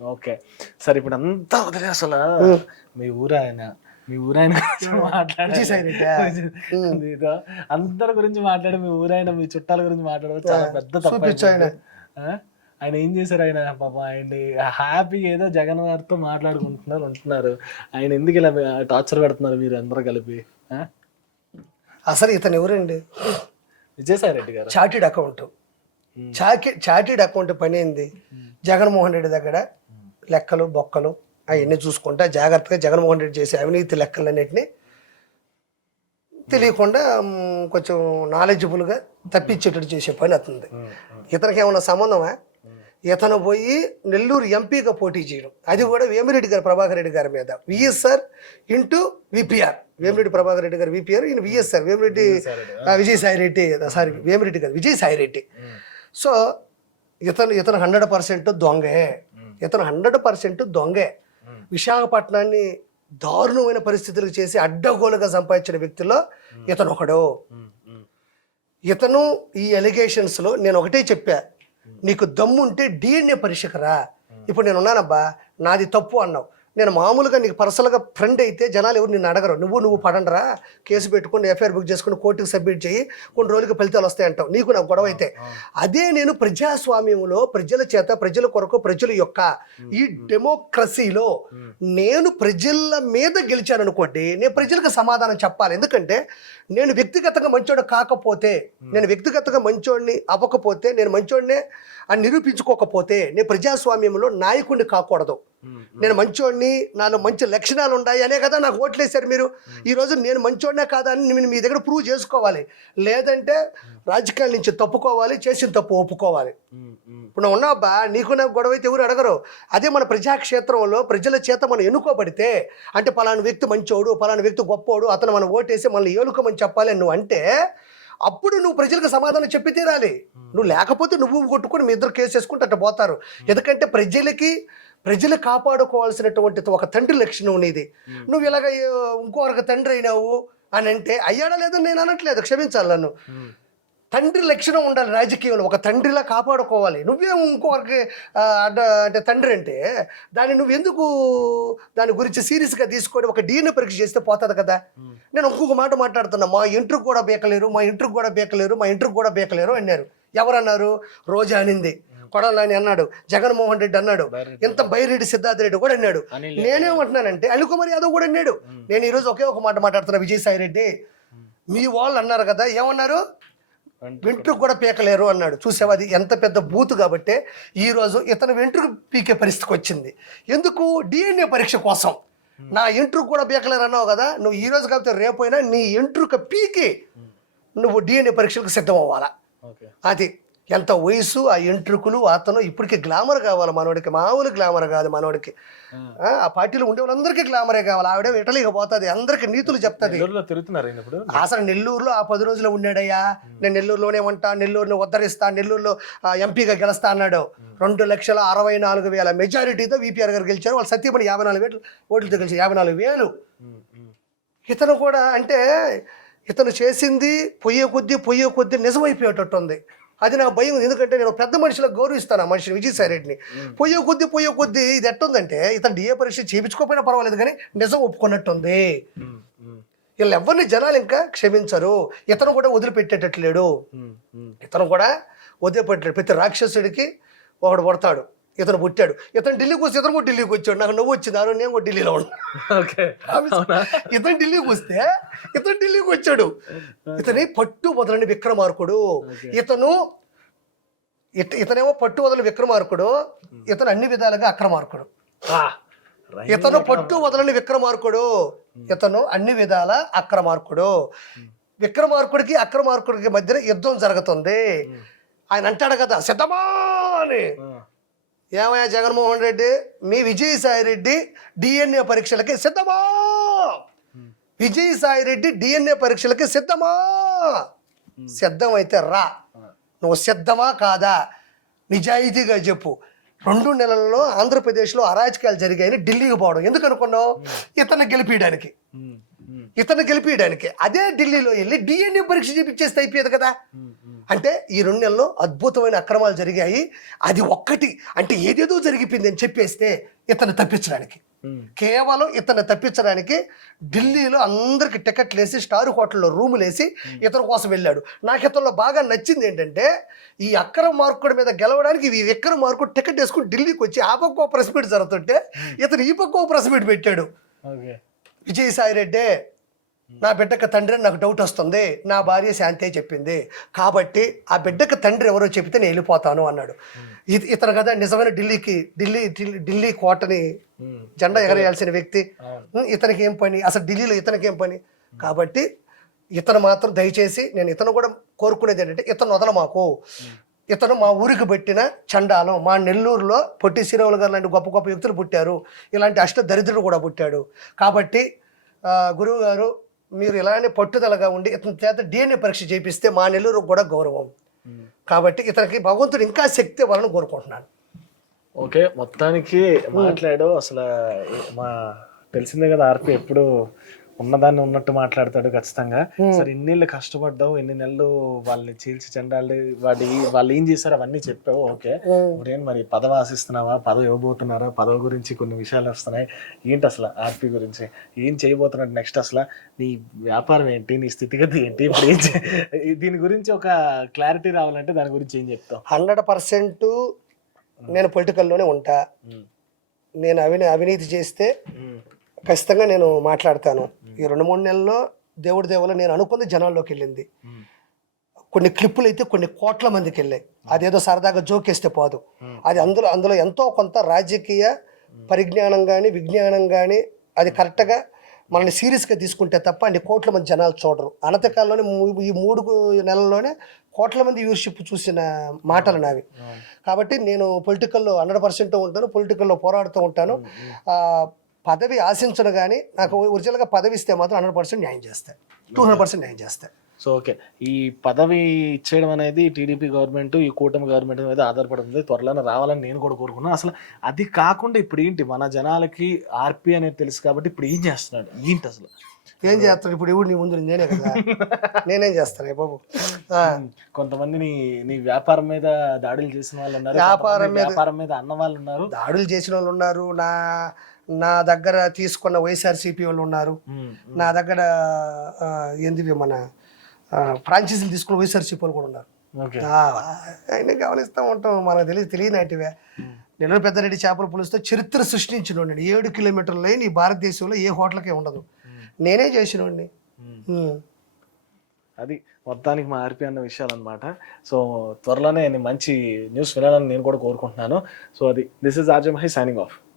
Okay. సరే ఇప్పుడు అంతా వదిలే అసలు మీ ఊరాయన గురించి మాట్లాడే అందరి గురించి మాట్లాడి మీ ఊరాయన మీ చుట్టాల గురించి మాట్లాడడం చాలా పెద్ద తప్పు. ఆయన ఏం చేశారు? ఆయన పాప ఆయన్ని హ్యాపీగా ఏదో జగన్ గారితో ఉంటున్నారు. ఆయన ఎందుకు ఇలా టార్చర్ పెడుతున్నారు మీరు అందరూ కలిపి? అసలు ఇతను ఎవరండి? విజయసాయి రెడ్డి గారు చార్టెడ్ అకౌంట్. చార్టెడ్ అకౌంట్ పని ఏంది? జగన్మోహన్ రెడ్డి దగ్గర లెక్కలు బొక్కలు అవన్నీ చూసుకుంటా జాగ్రత్తగా జగన్మోహన్ రెడ్డి చేసే అవినీతి లెక్కలన్నింటినీ తెలియకుండా కొంచెం నాలెడ్జబుల్గా తప్పించేటట్టు చేసే పని అవుతుంది. ఇతనికి ఏమన్నా సంబంధమా? ఇతను పోయి నెల్లూరు ఎంపీగా పోటీ చేయడం, అది కూడా వేమిరెడ్డి గారు ప్రభాకర్ రెడ్డి గారి మీద. VSR into VPR. Vemireddy Prabhakar Reddy గారు విపిఆర్, ఈయన విఎస్ఆర్ వేమిరెడ్డి విజయసాయి రెడ్డి, సారీ వేమిరెడ్డి గారు విజయసాయి రెడ్డి. సో ఇతను 100% దొంగే. ఇతను 100% దొంగే. విశాఖపట్నాన్ని దారుణమైన పరిస్థితులకు చేసి అడ్డగోలుగా సంపాదించిన వ్యక్తుల్లో ఇతను ఒకడు. ఇతను ఈ ఎలిగేషన్స్లో నేను ఒకటే చెప్పా, నీకు దమ్ముంటే డిఎన్ఏ పరీక్షకు రా. ఇప్పుడు నేను ఉన్నానబ్బా, నాది తప్పు అన్నావు, నేను మామూలుగా నీకు పర్సనల్గా ఫ్రెండ్ అయితే జనాలు ఎవరు నిన్ను అడగరు, నువ్వు పడండిరా, కేసు పెట్టుకుని ఎఫ్ఐఆర్ బుక్ చేసుకుని కోర్టుకు సబ్మిట్ చేయి, కొన్ని రోజులకి ఫలితాలు వస్తాయి అంటావు. నీకు నాకు గొడవ అయితే అదే నేను ప్రజాస్వామ్యంలో ప్రజల చేత ప్రజల కొరకు ప్రజల యొక్క ఈ డెమోక్రసీలో నేను ప్రజల మీద గెలిచాను అనుకోండి, నేను ప్రజలకు సమాధానం చెప్పాలి. ఎందుకంటే నేను వ్యక్తిగతంగా మంచోడు కాకపోతే, నేను వ్యక్తిగతంగా మంచోడిని అవ్వకపోతే, నేను మంచోడినే అని నిరూపించుకోకపోతే నేను ప్రజాస్వామ్యంలో నాయకుడిని కాకూడదు. నేను మంచోడిని, నాలో మంచి లక్షణాలు ఉన్నాయి అనే కదా నాకు ఓట్లేశారు మీరు. ఈరోజు నేను మంచోడినే కాదా అని నేను మీ దగ్గర ప్రూవ్ చేసుకోవాలి. లేదంటే రాజకీయాల నుంచి తప్పుకోవాలి, చేసిన తప్పు ఒప్పుకోవాలి. ఇప్పుడు నువ్వు ఉన్నావబ్బా, నీకు నాకు గొడవ అయితే ఎవరు అడగరు. అదే మన ప్రజాక్షేత్రంలో ప్రజల చేత మనం ఎన్నుకోబడితే, అంటే పలానా వ్యక్తి మంచోడు, పలానా వ్యక్తి గొప్పోడు, అతను మనం ఓటేసి మనల్ని ఏలుకోమని చెప్పాలి అని నువ్వు అంటే, అప్పుడు నువ్వు ప్రజలకు సమాధానం చెప్పి తీరాలి. నువ్వు లేకపోతే నువ్వు కొట్టుకొని మీ ఇద్దరు కేసు వేసుకుంటే అట్లా పోతారు. ఎందుకంటే ప్రజలు కాపాడుకోవాల్సినటువంటి ఒక తండ్రి లక్షణం నీది. నువ్వు ఇలాగ ఇంకొక తండ్రి అయినావు అని అంటే, అయ్యాడా లేదని నేను అనట్లేదు, క్షమించాలి నన్ను. తండ్రి లక్షణం ఉండాలి రాజకీయంలో, ఒక తండ్రిలా కాపాడుకోవాలి. నువ్వేం ఇంకొకరికి అంటే తండ్రి అంటే దాన్ని నువ్వు ఎందుకు దాని గురించి సీరియస్గా తీసుకొని ఒక డిఎన్ఏ పరీక్ష చేస్తే పోతుంది కదా. నేను ఇంకొక మాట మాట్లాడుతున్నా, మా ఇంటికి కూడా బేకలేరు, మా ఇంటికి కూడా బేకలేరు, మా ఇంటికి కూడా బేకలేరు అన్నారు. ఎవరన్నారు? రోజా అనింది, కొడాలని అన్నాడు, జగన్మోహన్ రెడ్డి అన్నాడు, ఇంత బైరెడ్డి సిద్ధార్థ రెడ్డి కూడా అన్నాడు. నేనేమంటున్నానంటే అనిల్ కుమార్ యాదవ్ కూడా అన్నాడు. నేను ఈరోజు ఒకే ఒక మాట మాట్లాడుతున్నా, విజయసాయి రెడ్డి మీ వాళ్ళు అన్నారు కదా, ఏమన్నారు? వెంట్రుకు కూడా పీకలేరు అన్నాడు. చూసావు, అది ఎంత పెద్ద బూత్. కాబట్టి ఈరోజు ఇతను వెంట్రుకు పీకే పరిస్థితికి వచ్చింది. ఎందుకు? డిఎన్ఏ పరీక్ష కోసం. నా ఎంట్రుకు కూడా పీకలేరు అన్నావు కదా, నువ్వు ఈరోజు కాకపోతే రేపోయినా నీ ఎంట్రుక పీకి నువ్వు డిఎన్ఏ పరీక్షలకు సిద్ధం అవ్వాలా. అది ఎంత వయసు, ఆ ఎంట్రుకులు, అతను ఇప్పటికీ గ్లామర్ కావాలి మనోడికి, మామూలు గ్లామర్ కాదు మనోడికి. ఆ పార్టీలో ఉండే వాళ్ళందరికీ గ్లామరే కావాలి. ఆవిడ ఇటలీకి పోతుంది, అందరికి నీతులు చెప్తుంది. అసలు నెల్లూరులో ఆ 10 రోజులు ఉన్నాడయ్యా. నేను నెల్లూరులోనే ఉంటా, నెల్లూరుని ఉద్ధరిస్తా, నెల్లూరులో ఎంపీగా గెలుస్తా అన్నాడు. 2,64,000 మెజారిటీతో విపిఆర్ గారు గెలిచారు. వాళ్ళు సత్యపడి 54,000 ఓట్లతో గెలిచారు. 54,000. ఇతను కూడా అంటే ఇతను చేసింది పొయ్యే కొద్దీ నిజమైపోయేటట్టు ఉంది. అది నాకు భయం. ఎందుకంటే నేను పెద్ద మనుషులకు గౌరవిస్తాను ఆ మనిషిని, విజయసాయి రెడ్డిని. పొయ్యే కొద్దీ ఇది ఎట్టుందంటే, ఇతను డిఏ పరీక్ష చేయించుకోకపోయినా పర్వాలేదు కానీ నిజం ఒప్పుకున్నట్టుంది. వీళ్ళు ఎవరిని జనాలు ఇంకా క్షమించరు. ఇతను కూడా వదిలిపెట్టేటట్లేడు. ప్రతి రాక్షసుడికి ఒకడు పడతాడు. ఇతను పుట్టాడు, ఇతను ఢిల్లీకి వస్తే ఇతను కూడా ఢిల్లీకి వచ్చాడు. నాకు నవ్వు వచ్చింది, నేను కూడా ఢిల్లీలో ఉన్నా. ఇతను ఢిల్లీకి వస్తే ఇతను ఢిల్లీకి వచ్చాడు. ఇతని పట్టు వదలని విక్రమార్కుడు. ఇతనేమో పట్టు వదలని విక్రమార్కుడు, ఇతను అన్ని విధాలుగా అక్రమార్కుడు. ఇతను పట్టు వదలని విక్రమార్కుడు, ఇతను అన్ని విధాల అక్రమార్కుడు. విక్రమార్కుడికి అక్రమార్కుడికి మధ్యన యుద్ధం జరుగుతుంది. ఆయన అంటాడు కదా, సిద్ధమా అని. ఏమయ్యా జగన్మోహన్ రెడ్డి, మీ విజయసాయి రెడ్డి డిఎన్ఏ పరీక్షలకి సిద్ధమా? విజయసాయి రెడ్డి డిఎన్ఏ పరీక్షలకి సిద్ధమా? సిద్ధమైతే రా. నువ్వు సిద్ధమా కాదా నిజాయితీగా చెప్పు. 2 నెలల్లో ఆంధ్రప్రదేశ్లో అరాచకాలు జరిగాయని ఢిల్లీకి పోవడం ఎందుకు అనుకున్నావు? ఇతన్ని గెలిపించడానికి. అదే ఢిల్లీలో వెళ్ళి డిఎన్ఏ పరీక్ష చేపిచ్చేస్తే అయిపోయేది కదా. అంటే ఈ 2 నెలల్లో అద్భుతమైన అక్రమాలు జరిగాయి, అది ఒక్కటి అంటే ఏదేదో జరిగిపోయింది అని చెప్పేస్తే ఇతను తప్పించడానికి, కేవలం ఇతను తప్పించడానికి ఢిల్లీలో అందరికి టికెట్లు వేసి స్టార్ హోటల్లో రూములు వేసి ఇతని కోసం వెళ్ళాడు. నాకు ఇతనిలో బాగా నచ్చింది ఏంటంటే ఈ అక్రమార్కుడి మీద గెలవడానికి ఈ విక్రమార్కుడు టికెట్ వేసుకుని ఢిల్లీకి వచ్చి ఆ పక్క ప్రెస్ మీట్ జరుగుతుంటే ఇతను ఈ పక్క ప్రెస్ మీట్ పెట్టాడు. విజయసాయి రెడ్డి నా బిడ్డకు తండ్రి నాకు డౌట్ వస్తుంది, నా భార్య శాంతి చెప్పింది కాబట్టి ఆ బిడ్డకు తండ్రి ఎవరో చెప్తే నేను వెళ్ళిపోతాను అన్నాడు. ఇతను కదా నిజమైన ఢిల్లీ కోటని జెండా ఎగరేయాల్సిన వ్యక్తి. ఇతనికి ఏం పని అసలు ఢిల్లీలో, ఇతనికి ఏం పని? కాబట్టి ఇతను మాత్రం దయచేసి నేను ఇతను కూడా కోరుకునేది ఏంటంటే ఇతను వదలమాకు. ఇతను మా ఊరికి పెట్టిన చండాలం. మా నెల్లూరులో పొట్టి శ్రీరాములు గారు లాంటి గొప్ప గొప్ప వ్యక్తులు పుట్టారు, ఇలాంటి అష్ట దరిద్రుడు కూడా పుట్టాడు. కాబట్టి గురువు గారు మీరు ఇలానే పట్టుదలగా ఉండి ఇతని చేత DNA పరీక్ష చేపిస్తే మా నెల్లూరు కూడా గౌరవం. కాబట్టి ఇతనికి భగవంతుడు ఇంకా శక్తి ఇవ్వాలని కోరుకుంటున్నాను. ఓకే, మొత్తానికి మాట్లాడు. అసలు మా తెలిసిందే కదా ఆర్పి ఎప్పుడు ఉన్నదాన్ని ఉన్నట్టు మాట్లాడతాడు ఖచ్చితంగా. సరే ఇన్నేళ్ళు కష్టపడ్డావు, ఎన్ని నెలలు వాళ్ళని చీల్చి చెండాలి, వాళ్ళు ఏం చేశారు అవన్నీ చెప్పావు. ఓకే, ఇప్పుడేం మరి పదవి ఆశిస్తున్నావా, పదవి ఇవ్వబోతున్నారా, పదవి గురించి కొన్ని విషయాలు వస్తున్నాయి. ఏంటి అసలు ఆర్పి గురించి ఏం చేయబోతున్నాడు నెక్స్ట్? అసలు నీ వ్యాపారం ఏంటి, నీ స్థితిగతి ఏంటి, ఇప్పుడు ఏం దీని గురించి ఒక క్లారిటీ రావాలంటే దాని గురించి ఏం చెప్తావు? 100% నేను పొలిటికల్లోనే ఉంటా. నేను అవినీతి చేస్తే ఖచ్చితంగా నేను మాట్లాడతాను. ఈ 2-3 నెలల్లో దేవుడి దేవుల నేను అనుకుంది జనాల్లోకి వెళ్ళింది. కొన్ని క్లిప్పులు అయితే కొన్ని కోట్ల మందికి వెళ్ళాయి. అదేదో సరదాగా జోకేస్తే పోదు. అది అందులో ఎంతో కొంత రాజకీయ పరిజ్ఞానం కానీ విజ్ఞానం కానీ అది కరెక్ట్గా మనల్ని సీరియస్గా తీసుకుంటే తప్ప అన్ని కోట్ల మంది జనాలు చూడరు. అనతకాలంలోనే ఈ 3 నెలల్లోనే కోట్ల మంది వ్యూవర్షిప్ చూసిన మాటలు నావి. కాబట్టి నేను పొలిటికల్లో 100% ఉంటాను, పొలిటికల్లో పోరాడుతూ ఉంటాను. పదవి ఆశించను, కానీ నాకు ఒరిజినల్గా పదవి ఇస్తే మాత్రం 100% న్యాయం చేస్తాను, 200% న్యాయం చేస్తాను. సో ఓకే, ఈ పదవి ఇచ్చేయడం అనేది టీడీపీ గవర్నమెంట్, ఈ కూటమి గవర్నమెంట్ మీద ఆధారపడుతుంది. త్వరలోనే రావాలని నేను కూడా కోరుకున్నాను. అసలు అది కాకుండా ఇప్పుడు ఏంటి, మన జనాలకి ఆర్పి అనేది తెలుసు కాబట్టి ఇప్పుడు ఏం చేస్తున్నాడు, ఏంటి అసలు ఏం చేస్తాడు? ఇప్పుడు ఎవడు నీ ముందు నేనే కదా, నేనేం చేస్తాను బాబు? కొంతమంది నీ వ్యాపారం మీద దాడులు చేసిన వాళ్ళు ఉన్నారు, వ్యాపారం మీద అన్న వాళ్ళు ఉన్నారు, దాడులు చేసిన వాళ్ళు ఉన్నారు, నా దగ్గర తీసుకున్న వైఎస్ఆర్సీపీ వాళ్ళు ఉన్నారు, నా దగ్గర ఏంది మన ఫ్రాంచైజీలు తీసుకున్న వైఎస్ఆర్సీపీ వాళ్ళు కూడా ఉన్నారు. అయినా గమనిస్తూ ఉంటాం, మనకు తెలియనటివే. నెల్లూరు పెద్దారెడ్డి చేపల పులుసుతో చరిత్ర సృష్టించిన 7 కిలోమీటర్ల లైన్ ఈ భారతదేశంలో ఏ హోటల్కే ఉండదు, నేనే చేసినోడిని. అది మొత్తానికి మా ఆర్పి అన్న విషయాలు అనమాట. సో త్వరలోనే మంచి న్యూస్ వినాలని నేను కూడా కోరుకుంటున్నాను. సో అది this is RJ Mahi signing off.